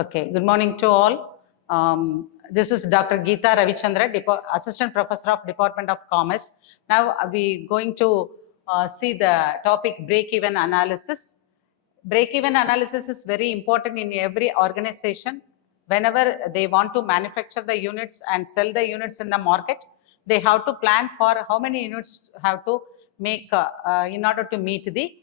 Okay, good morning to all. This is Dr. Geeta Ravichandra, Assistant Professor of Department of Commerce. Now we going to see the topic break-even analysis. Break-even analysis is very important in every organization. Whenever they want to manufacture the units and sell the units in the market, they have to plan for how many units have to make in order to meet the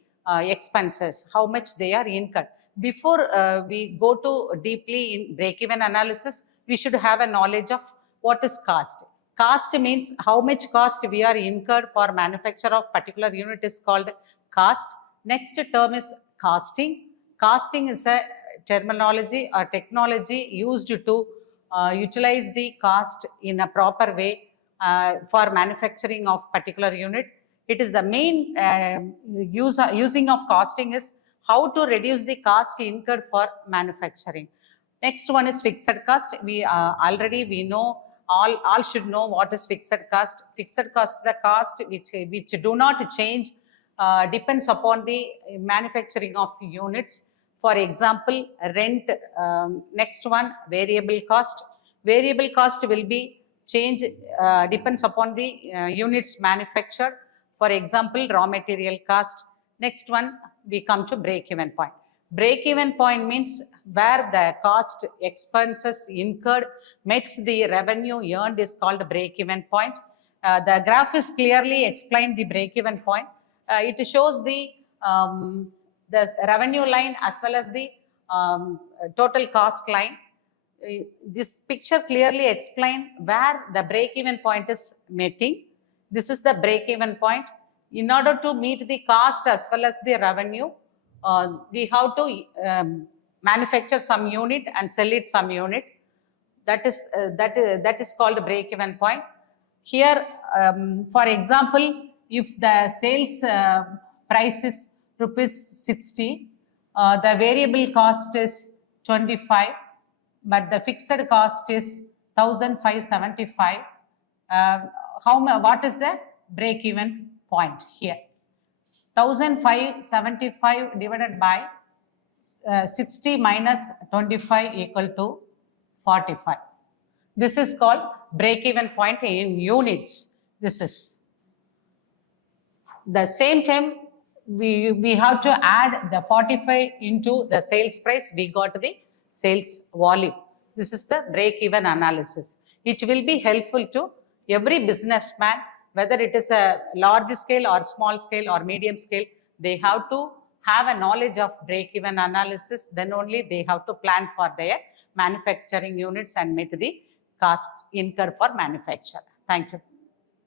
expenses, how much they are incurred. Before we go to deeply in break-even analysis, we should have a knowledge of what is cost. Cost means how much cost we are incurred for manufacture of particular unit is called cost. Next term is costing. Costing is a terminology or technology used to utilize the cost in a proper way for manufacturing of particular unit. It is the main using of costing is how to reduce the cost incurred for manufacturing. Next one is fixed cost. We already we know all should know what is fixed cost. Fixed cost, the cost which do not change, depends upon the manufacturing of units. For example, rent. Next one, variable cost. Variable cost will be change depends upon the units manufactured. For example, raw material cost. Next one, we come to break-even point. Break-even point means where the cost expenses incurred meets the revenue earned is called break-even point. The graph is clearly explained the break-even point. It shows the revenue line as well as the total cost line. This picture clearly explains where the break-even point is meeting. This is the break-even point. In order to meet the cost as well as the revenue, we have to manufacture some unit and sell it some unit. That is called break-even point. Here, for example, if the sales price is ₹60, the variable cost is 25, but the fixed cost is 1,575. What is the break-even point here? 1,575 divided by 60 minus 25 equal to 45. This is called break-even point in units. This is the same time we have to add the 45 into the sales price. We got the sales volume. This is the break-even analysis. It will be helpful to every businessman, whether it is a large scale or small scale or medium scale. They have to have a knowledge of break-even analysis. Then only they have to plan for their manufacturing units and meet the cost incurred for manufacture. Thank you.